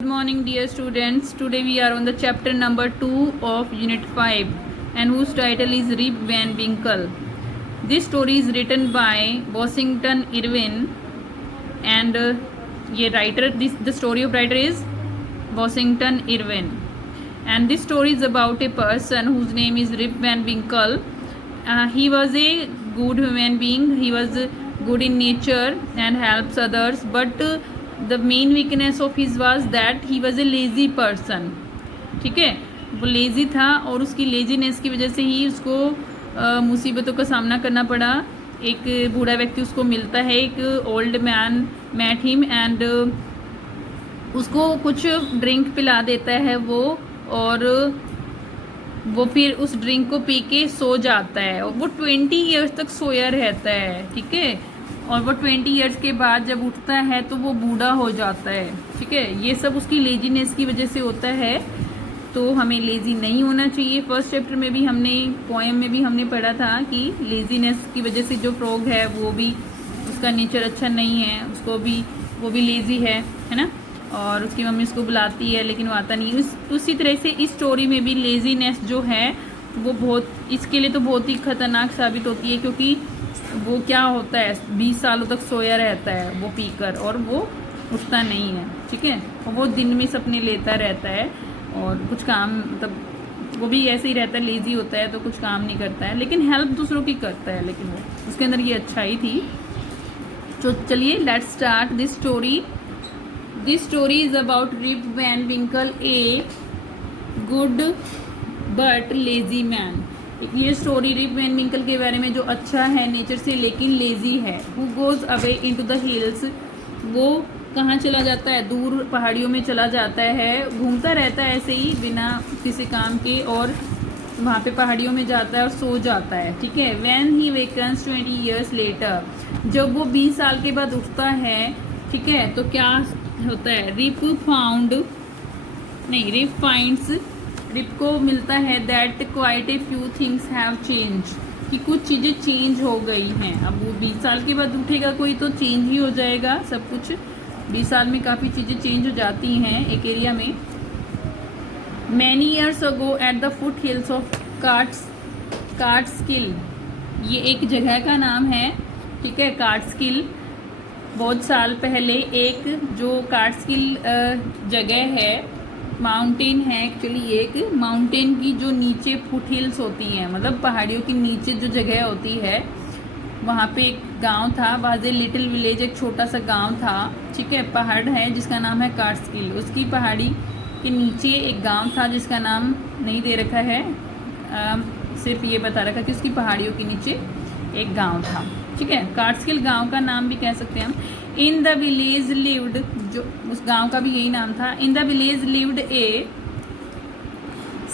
Good morning dear students. Today we are on the chapter number 2 of unit 5 and whose title is Rip Van Winkle. This story is written by Washington Irving and the story of writer is Washington Irving, and this story is about a person whose name is Rip Van Winkle. He was a good human being. He was good in nature and helps others, but the main weakness of his was that he was a lazy person. ठीक है, वो lazy था और उसकी laziness की वजह से ही उसको मुसीबतों का सामना करना पड़ा. एक बूढ़ा व्यक्ति उसको मिलता है, एक old man met him and उसको कुछ ड्रिंक पिला देता है वो, और वो फिर उस ड्रिंक को पी के सो जाता है और वो 20 ईयर्स तक सोया रहता है. ठीक है, और वो 20 ईयर्स के बाद जब उठता है तो वो बूढ़ा हो जाता है. ठीक है, ये सब उसकी लेजीनेस की वजह से होता है. तो हमें लेज़ी नहीं होना चाहिए. फर्स्ट चैप्टर में भी हमने पोएम में भी हमने पढ़ा था कि लेजीनेस की वजह से जो फ्रॉग है वो भी उसका नेचर अच्छा नहीं है, उसको भी वो भी लेज़ी है ना. और उसकी मम्मी उसको बुलाती है लेकिन वो आता नहीं. उसी तरह से इस स्टोरी में भी लेजीनेस जो है वो बहुत इसके लिए तो बहुत ही खतरनाक साबित होती है, क्योंकि वो क्या होता है 20 सालों तक सोया रहता है वो पीकर और वो उठता नहीं है. ठीक है, और वो दिन में सपने लेता रहता है और कुछ काम मतलब वो भी ऐसे ही रहता है, लेज़ी होता है तो कुछ काम नहीं करता है, लेकिन हेल्प दूसरों की करता है. लेकिन वो उसके अंदर ये अच्छाई थी. तो चलिए let's start this story. This story is about Rip Van Winkle, a good but lazy man. ये स्टोरी रिप वैन विंकल के बारे में जो अच्छा है नेचर से लेकिन लेज़ी है. Who goes away into the hills, वो कहाँ चला जाता है, दूर पहाड़ियों में चला जाता है. घूमता रहता है ऐसे ही बिना किसी काम के, और वहाँ पे पहाड़ियों में जाता है और सो जाता है. ठीक है, व्हेन ही वेकन्स 20 ईयर्स लेटर, जब वो 20 साल के बाद उठता है. ठीक है, तो क्या होता है, रिप फाइंड्स, रिप को मिलता है that quite a few things have change, कि कुछ चीज़ें चेंज हो गई हैं. अब वो 20 साल के बाद उठेगा कोई तो चेंज ही हो जाएगा सब कुछ. 20 साल में काफ़ी चीज़ें चेंज हो जाती हैं एक एरिया में. Many years ago at the foothills of Catskill, ये एक जगह का नाम है. ठीक है, कार्ट्सकिल. बहुत साल पहले एक जो कार्ट्सकिल जगह है, माउंटेन है एक्चुअली, एक माउंटेन की जो नीचे फुट हिल्स होती हैं, मतलब पहाड़ियों के नीचे जो जगह होती है, वहाँ पे एक गांव था. वाज ए लिटिल विलेज, एक छोटा सा गांव था. ठीक है, पहाड़ है जिसका नाम है कार्ट्सकिल. उसकी पहाड़ी के नीचे एक गांव था जिसका नाम नहीं दे रखा है, सिर्फ ये बता रखा कि उसकी पहाड़ियों के नीचे एक गांव था. ठीक है, कार्ट्सकिल गांव का नाम भी कह सकते हैं हम. इन द विलेज लिव्ड, जो उस गांव का भी यही नाम था. इन the village lived a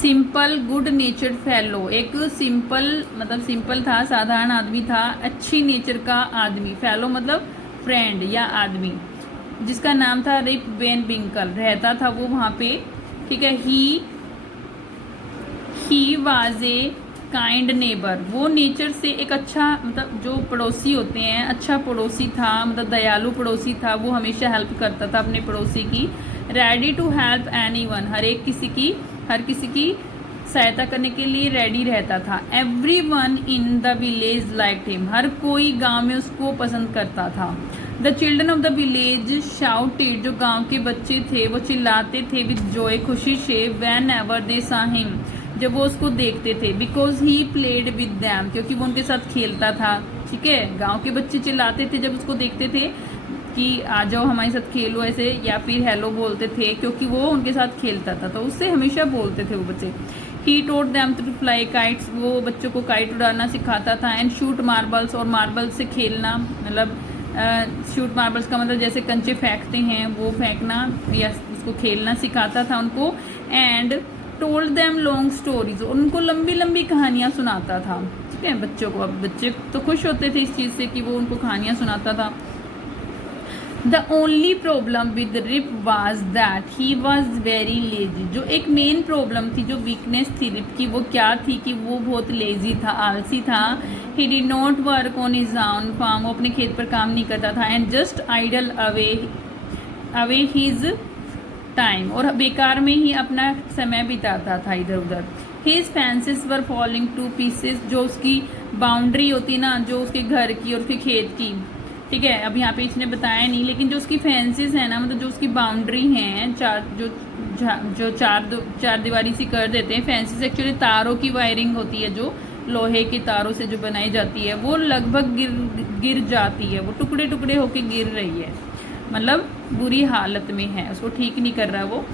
simple good नेचर्ड fellow, एक सिंपल था, साधारण आदमी था, अच्छी नेचर का आदमी. फेलो मतलब फ्रेंड या आदमी, जिसका नाम था रिप वैन विंकल. रहता था वो वहाँ पे. ठीक है, he was a kind neighbour, वो नेचर से एक अच्छा मतलब जो पड़ोसी होते हैं, अच्छा पड़ोसी था, मतलब दयालु पड़ोसी था. वो हमेशा हेल्प करता था अपने पड़ोसी की. रेडी टू हेल्प एनीवन, हर किसी की सहायता करने के लिए रेडी रहता था. Everyone in the village liked him, हर कोई गांव में उसको पसंद करता था. The children of the village shouted, जो गांव के बच्चे थे वो चिल्लाते थे विद जॉय, खुशी से. व्हेन एवर दे सा हिम, जब वो उसको देखते थे. Because he played with them, क्योंकि वो उनके साथ खेलता था. ठीक है, गांव के बच्चे चिल्लाते थे जब उसको देखते थे कि आ जाओ हमारे साथ खेलो ऐसे, या फिर हेलो बोलते थे, क्योंकि वो उनके साथ खेलता था तो उससे हमेशा बोलते थे वो बच्चे. ही टोट दैम टू फ्लाई काइट्स, वो बच्चों को काइट उड़ाना सिखाता था. एंड शूट मार्बल्स, और मार्बल से खेलना, मतलब शूट मार्बल्स का मतलब जैसे कंचे फेंकते हैं वो फेंकना या उसको खेलना सिखाता था उनको. And told them long stories, उनको लंबी लंबी कहानियाँ सुनाता था. ठीक है, बच्चों को. अब बच्चे तो खुश होते थे इस चीज़ से कि वो उनको कहानियाँ सुनाता था. The only problem with Rip was that he was very lazy, जो एक मेन प्रॉब्लम थी, जो वीकनेस थी रिप की, वो क्या थी कि वो बहुत लेजी था, आलसी था. He did not work on his own farm, वो अपने खेत पर काम नहीं करता था. And just idle away his time, और बेकार में ही अपना समय बिताता था इधर उधर। His fences were falling to pieces, जो उसकी बाउंड्री होती ना, जो उसके घर की और उसके खेत की, ठीक है, अब यहाँ पे इसने बताया नहीं, लेकिन जो उसकी फेंसेस है ना, मतलब जो उसकी बाउंड्री हैं, चार दीवारी सी कर देते हैं। फेंसेस एक्चुअली तारों की वायरिंग होती है, जो लोहे के तारों से जो बनाई जाती है, वो लगभग गिर जाती है, वो टुकड़े टुकड़े होके गिर रही है, मतलब बुरी हालत में है, उसको ठीक नहीं कर रहा वो,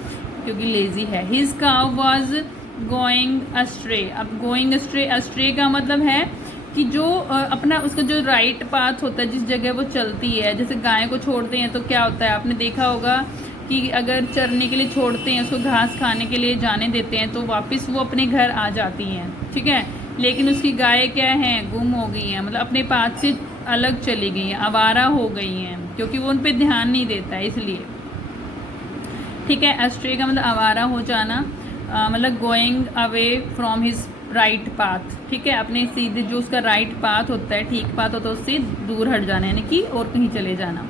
क्योंकि लेजी है। हिज काव वॉज गोइंग अस्ट्रे। अब गोइंग अस्ट्रे, अस्ट्रे का मतलब है कि जो अपना उसका जो राइट पाथ होता है, जिस जगह वो चलती है, जैसे गाय को छोड़ते हैं तो क्या होता है, आपने देखा होगा कि अगर चरने के लिए छोड़ते हैं, उसको घास खाने के लिए जाने देते हैं, तो वापस वो अपने घर आ जाती हैं, ठीक है। लेकिन उसकी गाय क्या है, गुम हो गई हैं, मतलब अपने पाथ से अलग चली गई हैं, आवारा हो गई हैं, क्योंकि वो उन पर ध्यान नहीं देता है, इसलिए, ठीक है। अस्ट्रे का मतलब आवारा हो जाना, मतलब going away from his right path, ठीक है, अपने सीधे जो उसका राइट पाथ होता है, ठीक पाथ होता है, उससे दूर हट जाना, यानी कि और कहीं चले जाना।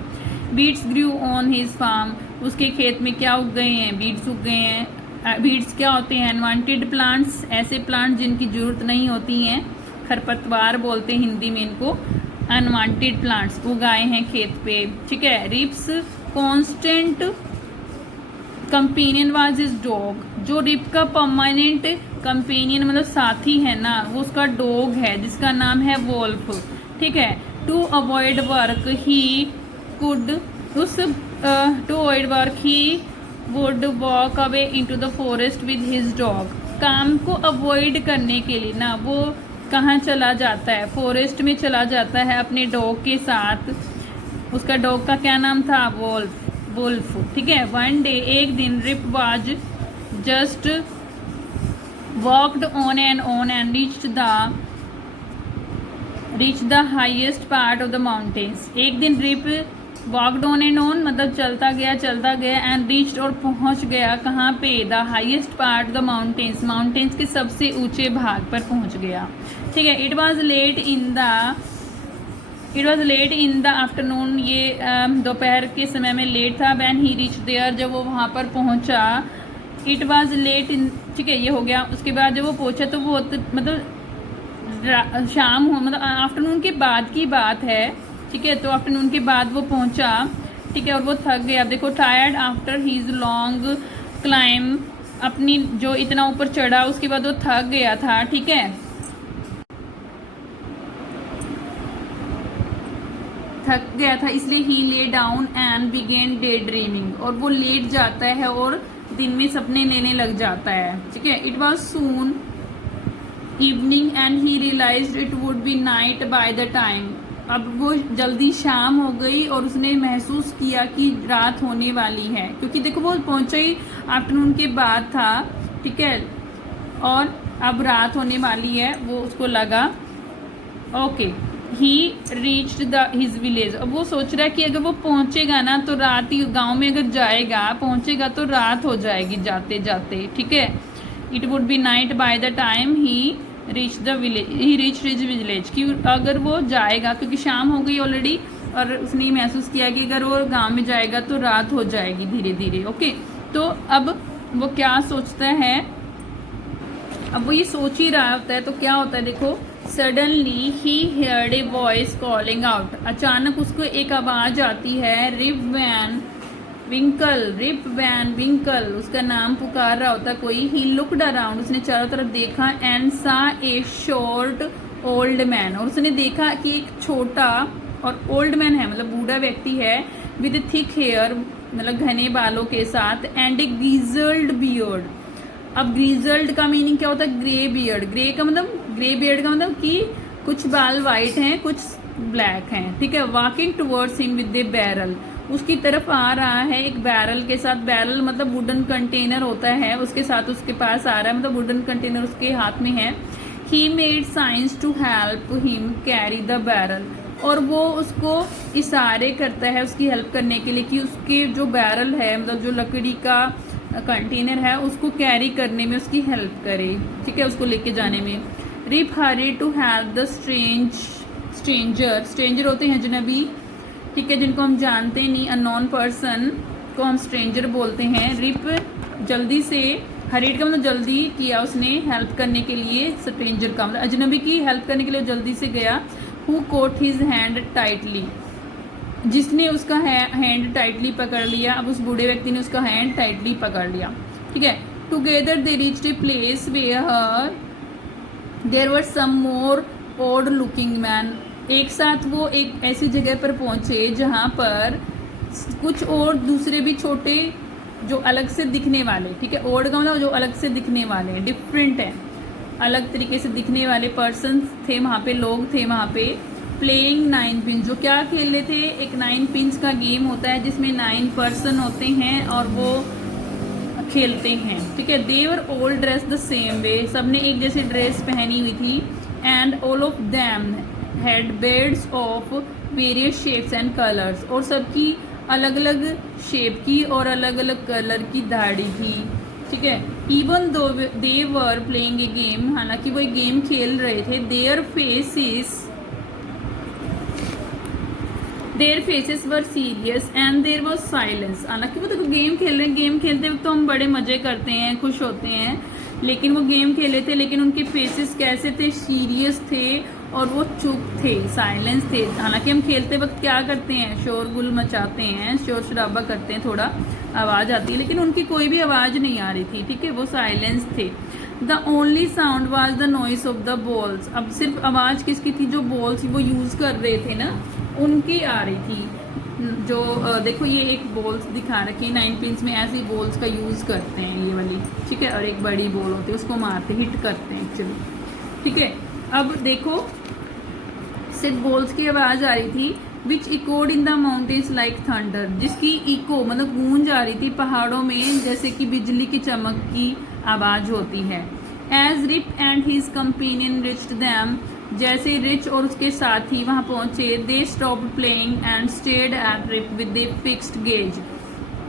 Weeds grew on his farm, उसके खेत में क्या उग गए हैं, बीट्स उग गए हैं। बीट्स क्या होते हैं, अनवांटेड प्लांट्स, ऐसे प्लांट जिनकी जरूरत नहीं होती हैं, खरपतवार बोलते हैं हिंदी में इनको, अनवांटेड प्लांट्स उगाए हैं खेत पे, ठीक है। Rip's constant companion was his dog, जो रिप का परमानेंट कंपेनियन मतलब साथी है ना, वो उसका डॉग है, जिसका नाम है वोल्फ, ठीक है। To avoid work he could he would walk away into the forest with his dog. काम को अवॉइड करने के लिए ना वो कहाँ चला जाता है, फॉरेस्ट में चला जाता है अपने डॉग के साथ। उसका डॉग का क्या नाम था, वुल्फ, ठीक है। वन डे, एक दिन, Rip was just walked on and reach the highest part of the mountains. एक दिन Rip walked on and on मतलब चलता गया एंड रीच्ड और पहुंच गया कहाँ पे, the highest part the mountains, mountains के सबसे ऊंचे भाग पर पहुंच गया, ठीक है। It was late in the afternoon, ये दोपहर के समय में लेट था। व्हेन ही रीच देयर, जब वो वहाँ पर पहुँचा। इट वॉज लेट इन, ठीक है, ये हो गया। उसके बाद जब वो पहुँचा तो वो मतलब शाम हो, मतलब आफ्टरनून के बाद की बात है, ठीक है। तो आफ्टरनून के बाद वो पहुंचा, ठीक है, और वो थक गया। देखो, tired after his long climb, अपनी जो इतना ऊपर चढ़ा उसके बाद वो थक गया था, ठीक है, थक गया था, इसलिए ही lay down and began day dreaming, और वो लेट जाता है और दिन में सपने लेने लग जाता है, ठीक है। It was soon evening and he realized it would be night by the time, अब वो जल्दी शाम हो गई और उसने महसूस किया कि रात होने वाली है, क्योंकि देखो वो पहुंचा ही आफ्टरनून के बाद था, ठीक है, और अब रात होने वाली है, वो उसको लगा। ओके, ही रीच्ड हिज विलेज, अब वो सोच रहा है कि अगर वो पहुंचेगा ना तो रात ही, गाँव में अगर पहुंचेगा तो रात हो जाएगी जाते जाते, ठीक है। It would be night by the time he reach his village, कि अगर वो जाएगा, क्योंकि शाम हो गई ऑलरेडी, और उसने महसूस किया कि अगर वो गांव में जाएगा तो रात हो जाएगी धीरे धीरे, ओके। तो अब वो क्या सोचता है, अब वो ये सोच ही रहा होता है, तो क्या होता है देखो, suddenly he heard a voice calling out, अचानक उसको एक आवाज आती है, रिप वैन विंकल, उसका नाम पुकार रहा होता कोई। ही लुक्ड अराउंड, उसने चारों तरफ देखा, एंड सा ए शॉर्ट ओल्ड मैन, और उसने देखा कि एक छोटा और ओल्ड मैन है, मतलब बूढ़ा व्यक्ति है, विद थिक हेयर, मतलब घने बालों के साथ, एंड ए ग्रीजल्ड बियर्ड। अब ग्रीजल्ड का मीनिंग क्या होता है, ग्रे बियर्ड का मतलब कि कुछ बाल वाइट हैं, कुछ ब्लैक हैं, ठीक है। Walking towards him with A barrel, उसकी तरफ आ रहा है एक बैरल के साथ, बैरल मतलब वुडन कंटेनर होता है, उसके साथ उसके पास आ रहा है, मतलब वुडन कंटेनर उसके हाथ में है। He made signs to help him carry the barrel, और वो उसको इशारे करता है उसकी हेल्प करने के लिए, कि उसके जो बैरल है, मतलब जो लकड़ी का कंटेनर है, उसको कैरी करने में उसकी हेल्प करे, ठीक है, उसको लेके जाने में। Rip hurried to help the stranger होते हैं अजनबी, ठीक है, जिनको हम जानते नहीं, अननोन पर्सन जिसको हम स्ट्रेंजर बोलते हैं, रिप जल्दी से, हरीड का मतलब जल्दी किया उसने हेल्प करने के लिए, स्ट्रेंजर का मतलब अजनबी की हेल्प करने के लिए जल्दी से गया। Who quote his hand tightly, जिसने उसका हैंड टाइटली पकड़ लिया। अब उस बूढ़े व्यक्ति ने उसका हैंड टाइटली पकड़ लिया, ठीक है। Together they reached a place where there were some more odd looking man, एक साथ वो एक ऐसी जगह पर पहुंचे जहां पर कुछ और दूसरे भी छोटे जो अलग से दिखने वाले, ठीक है, ओड का मतलब जो अलग से दिखने वाले, डिफरेंट है, अलग तरीके से दिखने वाले पर्सन थे वहाँ पे, लोग थे वहाँ पे। प्लेइंग 9 पिंस, जो क्या खेल रहे थे, एक 9 पिंस का गेम होता है जिसमें 9 पर्सन होते हैं और वो खेलते हैं, ठीक है। They were all dress the same way, सबने एक जैसी ड्रेस पहनी हुई थी। And all of them had beards of various shapes and colours, और सबकी अलग अलग शेप की और अलग अलग कलर की दाढ़ी थी, ठीक है। Even though they were playing a game, हालांकि वो एक गेम खेल रहे थे। Their faces were serious and there was silence, हालांकि वो तो गेम खेल रहे हैं, गेम खेलते वक्त तो हम बड़े मजे करते हैं, खुश होते हैं, लेकिन वो गेम खेले थे, लेकिन उनके फेसेस कैसे थे, सीरियस थे और वो चुप थे, साइलेंस थे। हालांकि हम खेलते वक्त क्या करते हैं, शोरगुल मचाते हैं, शोर शराबा करते हैं, थोड़ा आवाज़ आती है, लेकिन उनकी कोई भी आवाज़ नहीं आ रही थी, ठीक है, वो साइलेंस थे। The only sound was the noise of the balls, अब सिर्फ आवाज़ किसकी थी, जो बॉल्स वो यूज़ कर रहे थे ना उनकी आ रही थी। जो देखो ये एक बॉल्स दिखा रखी है, 9 पिंस में ऐसी बॉल्स का यूज़ करते हैं ये वाली, ठीक है, और एक बड़ी बॉल होती है उसको मारते, हिट करते हैं एक्चुअली, ठीक है। अब देखो सिर्फ बॉल्स की आवाज़ आ रही थी, which echoed in the mountains like thunder, जिसकी इको मतलब गूंज आ रही थी पहाड़ों में जैसे कि बिजली की चमक की आवाज़ होती है। As Rip and his companion reached them, जैसे रिच और उसके साथी वहाँ पहुँचे, they stopped playing and stared at Rip with a fixed gaze.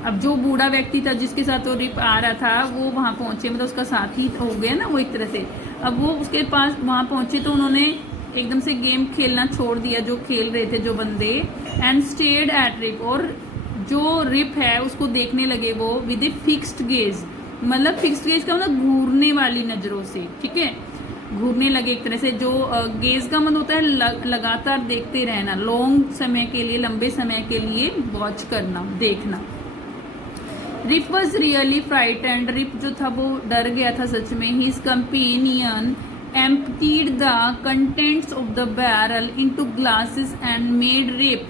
अब जो बूढ़ा व्यक्ति था जिसके साथ वो रिप आ रहा था वो वहाँ पहुँचे, मतलब उसका साथी हो गया ना वो एक तरह से। अब वो उसके पास वहाँ पहुँचे तो उन्होंने एकदम से गेम खेलना छोड़ दिया जो खेल रहे थे जो बंदे, एंड स्टेयर्ड एट रिप, और जो रिप है उसको देखने लगे वो विद ए फिक्स्ड गेज, मतलब फिक्स्ड गेज का मतलब घूरने वाली नज़रों से, ठीक है, घूरने लगे एक तरह से। जो गेज का मतलब होता है लगातार देखते रहना, लॉन्ग समय के लिए, लंबे समय के लिए वॉच करना, देखना। Rip was really frightened, Rip जो था वो डर गया था सच में। His companion emptied the contents of the barrel into glasses and made Rip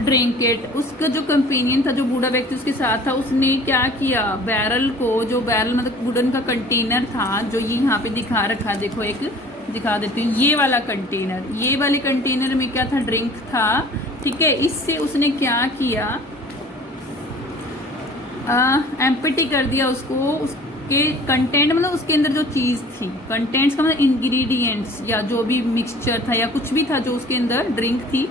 drink it। उसका जो कंपेनियन था, जो बूढ़ा व्यक्ति उसके साथ था, उसने क्या किया, बैरल को, जो बैरल मतलब वुडन का कंटेनर था जो ये यहाँ पे दिखा रखा, देखो एक दिखा देती हूँ, ये वाला कंटेनर, ये वाले कंटेनर में क्या था, ड्रिंक था, ठीक है। इससे उसने क्या किया, एम्प्टी कर दिया उसको, के कंटेंट मतलब उसके अंदर जो चीज़ थी, कंटेंट्स का मतलब इंग्रेडिएंट्स या जो भी मिक्सचर था या कुछ भी था जो उसके अंदर ड्रिंक थी,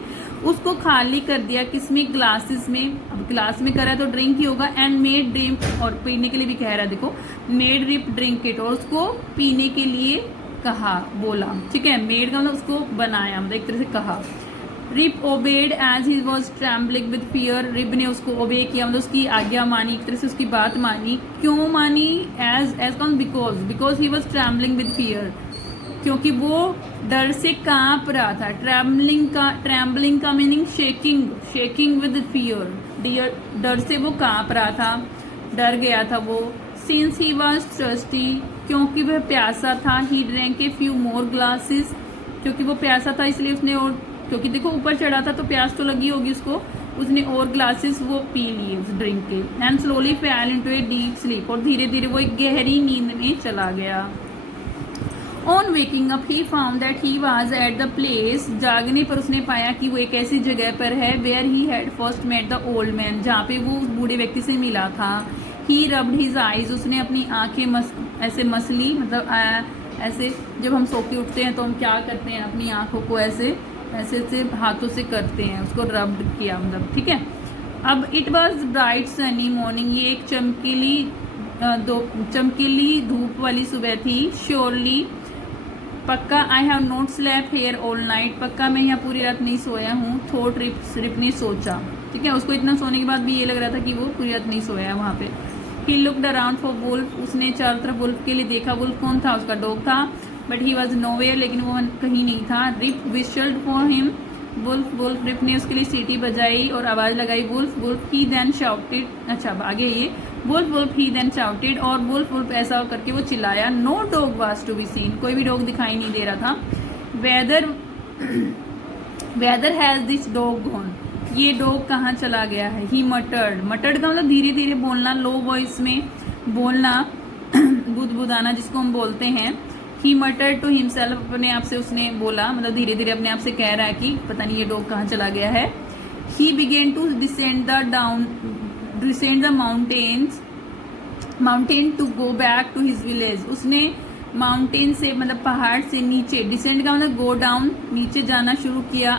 उसको खाली कर दिया, किसमें, ग्लासेस में। अब ग्लास में करा तो ड्रिंक ही होगा। एंड मेड ड्रिंक, और पीने के लिए भी कह रहा है, देखो मेड रिप ड्रिंक इट, और उसको पीने के लिए कहा, बोला, ठीक है। मेड का मतलब उसको बनाया, मतलब एक तरह से कहा। Rip obeyed as he was trembling with fear, Rip ने उसको ओबे किया, मतलब उसकी आज्ञा मानी, एक तरह से उसकी बात मानी। क्यों मानी, एज कौन, because he was trembling with fear, क्योंकि वो डर से कांप रहा था। ट्रैम्बलिंग का मीनिंग शेकिंग विद फियर, डर से वो कांप रहा था, डर गया था वो। सिंस ही वॉज थर्स्टी, क्योंकि वह प्यासा था। He drank a few more glasses, क्योंकि वो प्यासा था इसलिए उसने, और क्योंकि देखो ऊपर चढ़ा था तो प्यास तो लगी होगी उसको, उसने और ग्लासेस वो पी लिए उस ड्रिंक के। And slowly fail into a deep sleep, और धीरे धीरे वो एक गहरी नींद में चला गया। On waking up he found that he was at the place, जागने पर उसने पाया कि वो एक ऐसी जगह पर है, where he had first met the old man, जहाँ पे वो उस बूढ़े व्यक्ति से मिला था। ही रब्ड हिज आइज, उसने अपनी आंखें ऐसे मसली, मतलब ऐसे जब हम सो के उठते हैं तो हम क्या करते हैं, अपनी आंखों को ऐसे हाथों से करते हैं, उसको रब्ड किया, मतलब ठीक है। अब it was bright sunny morning, ये एक चमकीली धूप वाली सुबह थी। श्योरली, पक्का, I have not slept here all night, पक्का मैं यहाँ पूरी रात नहीं सोया हूँ। थॉट रिप ने सोचा, ठीक है। उसको इतना सोने के बाद भी ये लग रहा था कि वो पूरी रात नहीं सोया है वहाँ पे। He looked around for Wolf, उसने चारों तरफ वुल्फ के लिए देखा। वुल्फ कौन था? उसका डॉग था। बट ही वॉज नोवेयर, लेकिन वो कहीं नहीं था। Rip whistled for him, wolf wolf. Rip ने उसके लिए सीटी बजाई और आवाज़ लगाई, wolf wolf. He then shouted, अच्छा आगे ये wolf wolf, he then shouted, और वुल्फ वुल्फ ऐसा करके वो चिल्लाया। No dog was to be seen, कोई भी डॉग दिखाई नहीं दे रहा था। Where has this dog gone, ये डॉग कहाँ चला गया है? ही मटर्ड, मटर्ड का मतलब धीरे धीरे बोलना, लो वॉइस में बोलना, बुदबुदाना जिसको हम बोलते हैं। ही मटर्ड टू हिमसेल्फ, अपने आप से उसने बोला, मतलब धीरे धीरे अपने आप से कह रहा है कि पता नहीं ये डॉग कहाँ चला गया है। He began to descend the mountain to go back to his village, उसने माउंटेन से मतलब पहाड़ से नीचे, डिसेंड का मतलब गो डाउन, नीचे जाना शुरू किया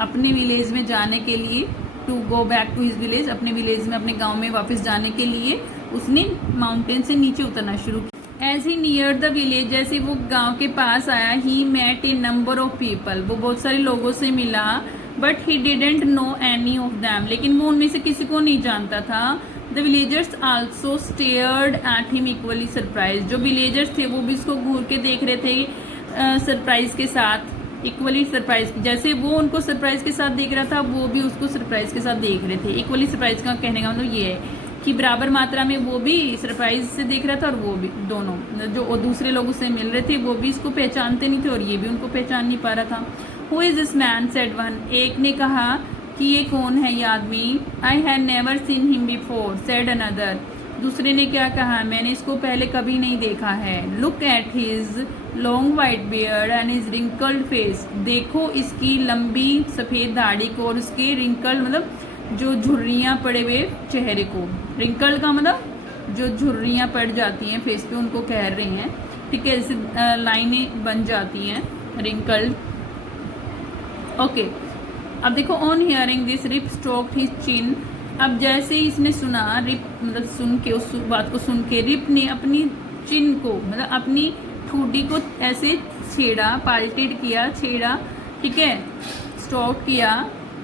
अपने विलेज में जाने के लिए। To go back to his village, अपने विलेज में, अपने गांव में वापस जाने के लिए उसने माउंटेन से नीचे उतरना शुरू किया। As he neared the village, जैसे वो गांव के पास आया, he met a number of people, वो बहुत सारे लोगों से मिला। But he didn't know any of them, लेकिन वो उनमें से किसी को नहीं जानता था। The villagers also stared at him equally surprise, जो विलेजर्स थे वो भी उसको घूर के देख रहे थे सरप्राइज के साथ, इक्वली सरप्राइज। जैसे वो उनको सरप्राइज के साथ देख रहा था, वो भी उसको सरप्राइज के साथ देख रहे थे। इक्वली सरप्राइज का कहने का मतलब ये है कि बराबर मात्रा में वो भी सरप्राइज से देख रहा था, और वो भी, दोनों जो दूसरे लोगों से मिल रहे थे वो भी इसको पहचानते नहीं थे और ये भी उनको पहचान नहीं पा रहा था। Who is this man, said one, एक ने कहा कि ये कौन है ये आदमी। I had never seen him before, said another, दूसरे ने क्या कहा, मैंने इसको पहले कभी नहीं देखा है। Look at his long white beard and his wrinkled face, देखो इसकी लंबी सफ़ेद दाढ़ी को और उसके रिंकल्ड मतलब जो झुर्रियाँ पड़े हुए चेहरे को। रिंकल्ड का मतलब जो झुर्रियाँ पड़ जाती हैं फेस पे, उनको कह रहे हैं, ठीक है, जैसे लाइनें बन जाती हैं, रिंकल्ड। ओके, अब देखो, on hearing this Rip stroked his chin, अब जैसे ही इसने सुना, रिप मतलब सुन के, उस बात को सुन के, रिप ने अपनी चिन को मतलब अपनी ठूडी को ऐसे छेड़ा, पाल्टेड किया, छेड़ा, ठीक है, स्ट्रोक किया,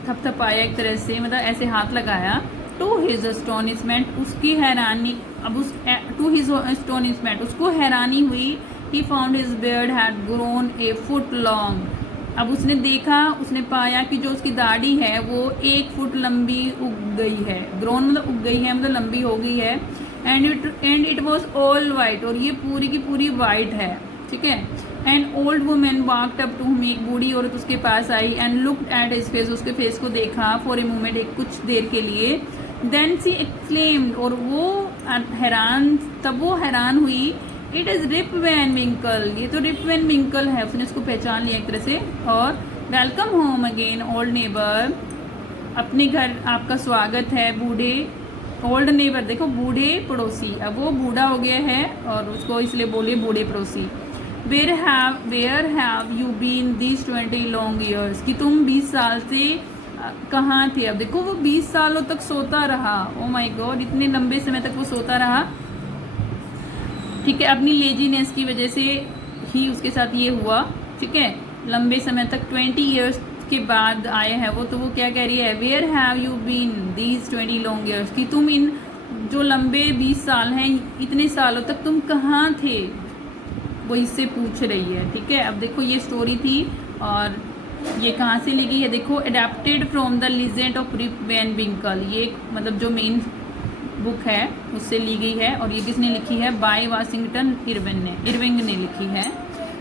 थपथपाया एक तरह से, मतलब ऐसे हाथ लगाया। टू हिज एस्टोनिशमेंट, उसकी हैरानी, अब उस टू हिज एस्टोनिशमेंट, उसको हैरानी हुई। He found his beard had grown A foot long, अब उसने देखा, उसने पाया कि जो उसकी दाढ़ी है वो 1 फुट लंबी उग गई है। ग्रोन मतलब उग गई है, मतलब लंबी हो गई है। And it was all white, और ये पूरी की पूरी वाइट है, ठीक है। And old women walked up to him, एक बूढ़ी औरत उसके पास आई। And looked at his face, उसके फेस को देखा फॉर ए मोमेंट, एक कुछ देर के लिए। देन सी एक्सक्लेम्ड, और वो हैरान, तब वो हैरान हुई, it is rib Van Winkle, ये तो रिप वैन विंकल है। उसने उसको पहचान लिया एक तरह से। और welcome home again old neighbour, अपने घर आपका स्वागत है बूढ़े। ओल्ड नेबर, देखो बूढ़े पड़ोसी, अब वो बूढ़ा हो गया है और उसको इसलिए बोले बूढ़े पड़ोसी। Where have you been these 20 long years, कि तुम 20 साल से कहाँ थे। अब देखो वो 20 सालों तक सोता रहा, ओ माय गॉड, इतने लंबे समय तक वो सोता रहा, ठीक है, अपनी लेजीनेस की वजह से ही उसके साथ ये हुआ, ठीक है, लंबे समय तक। 20 ईयर्स के बाद आए हैं वो, तो वो क्या कह रही है, where have you been these 20 long years, कि तुम इन जो लंबे 20 साल हैं, इतने सालों तक तुम कहाँ थे, वो इससे पूछ रही है, ठीक है। अब देखो ये स्टोरी थी और ये कहाँ से ली गई है, देखो, adapted from the legend of Rip Van Winkle, ये मतलब जो मेन बुक है उससे ली गई है। और ये किसने लिखी है, बाय वॉशिंगटन इरविंग ने लिखी है,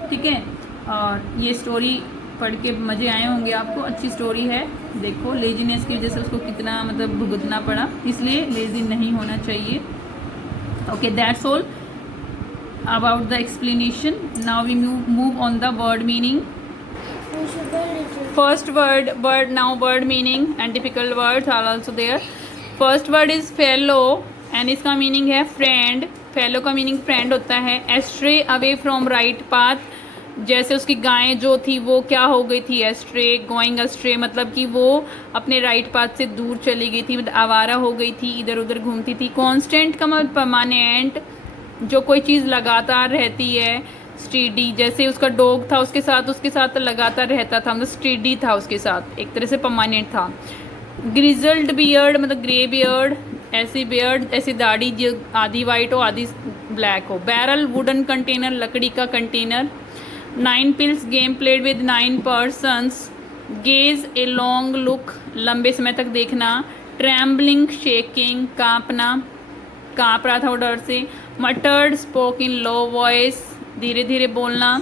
ठीक है। और ये स्टोरी पढ़ के मज़े आए होंगे आपको, अच्छी स्टोरी है। देखो लेजीनेस की वजह से उसको कितना मतलब भुगतना पड़ा, इसलिए लेजी नहीं होना चाहिए। Okay, that's all about the explanation. Now we move on the word meaning. First word now word meaning and difficult words are also there. First word is fellow and इसका मीनिंग है friend. Fellow का meaning friend होता है। Ashtray away from right path, जैसे उसकी गाय जो थी वो क्या हो गई थी, एस्ट्रे, गोइंग एस्ट्रे मतलब कि वो अपने राइट पाथ से दूर चली गई थी, मतलब आवारा हो गई थी, इधर उधर घूमती थी। कॉन्स्टेंट का मतलब परमानेंट, जो कोई चीज़ लगातार रहती है। स्टेडी, जैसे उसका डॉग था उसके साथ लगातार रहता था, मतलब स्टेडी था उसके साथ, एक तरह से परमानेंट था। ग्रिजल्ड बियर्ड मतलब ग्रे बियर्ड, ऐसी बियर्ड ऐसी दाढ़ी जो आधी वाइट हो आधी ब्लैक हो। बैरल वुडन कंटेनर लकड़ी का container. 9 pills game played with 9 persons. Gauge a long look लंबे समय तक देखना। ट्रैम्बलिंग शेकिंग कांपना, कांप रहा था वो डर से। मटर्ड स्पोक इन लो वॉइस धीरे धीरे बोलना।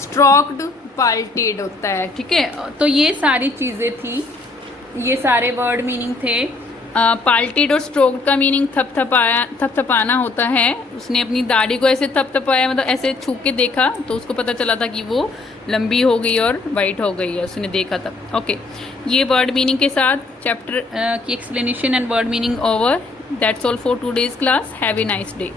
स्ट्रोक्ड पाल्टेड होता है, ठीक है। तो ये सारी चीज़ें थी, ये सारे वर्ड मीनिंग थे। पाल्टेड और स्ट्रोक्ड का मीनिंग थपथपाना होता है। उसने अपनी दाढ़ी को ऐसे थपथपाया, मतलब ऐसे छू के देखा तो उसको पता चला था कि वो लंबी हो गई और वाइट हो गई है, उसने देखा तब। ओके, ये वर्ड मीनिंग के साथ चैप्टर की explanation and word meaning over. That's all for today's class. Have a nice day.